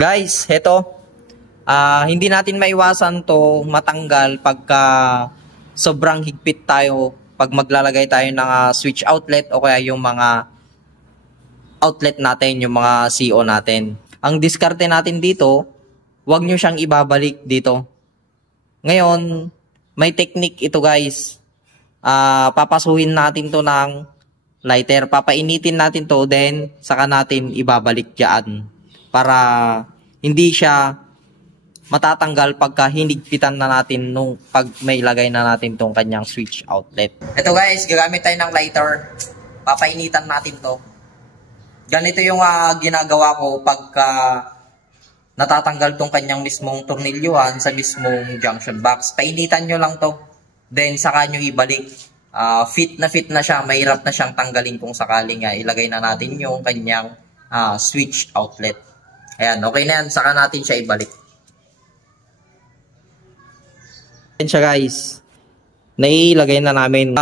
Guys, heto. Hindi natin maiwasan to matanggal pagka sobrang higpit tayo pag maglalagay tayo ng switch outlet o kaya yung mga outlet natin, yung mga CO natin. Ang diskarte natin dito, huwag nyo siyang ibabalik dito. Ngayon, may technique ito guys. Papasuhin natin to ng lighter. Papainitin natin to, then saka natin ibabalik dyan. Para hindi siya matatanggal pagka hinigpitan na natin nung pag may ilagay na natin tong kanyang switch outlet. Ito guys, gagamit tayo ng lighter. Papainitan natin to. Ganito yung ginagawa ko pagka natatanggal tong kanyang mismong tornilyuhan sa mismong junction box. Painitan nyo lang to. Then saka nyo ibalik. Fit na siya. Mahirap na siyang tanggalin kung sakaling ilagay na natin yung kanyang switch outlet. Ayan, okay na yan. Saka natin siya ibalik. Ayan siya guys. Nailagay na namin.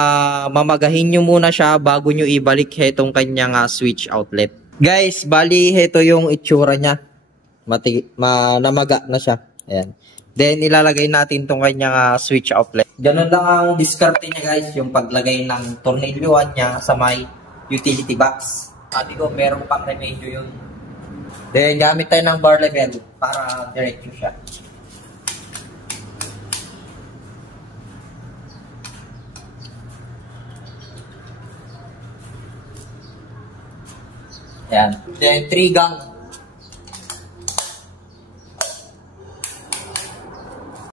Mamagahin nyo muna siya bago nyo ibalik itong kanyang switch outlet. Guys, bali ito yung itsura niya. Namaga na siya. Ayan. Then ilalagay natin itong kanyang switch outlet. Ganun lang ang diskarte niya guys. Yung paglagay ng tornilyuhan niya sa may utility box. Sabi ko meron pang remedyo yun. Then gamit tayo ng bar level para diretso siya. Ayan. Then 3 gang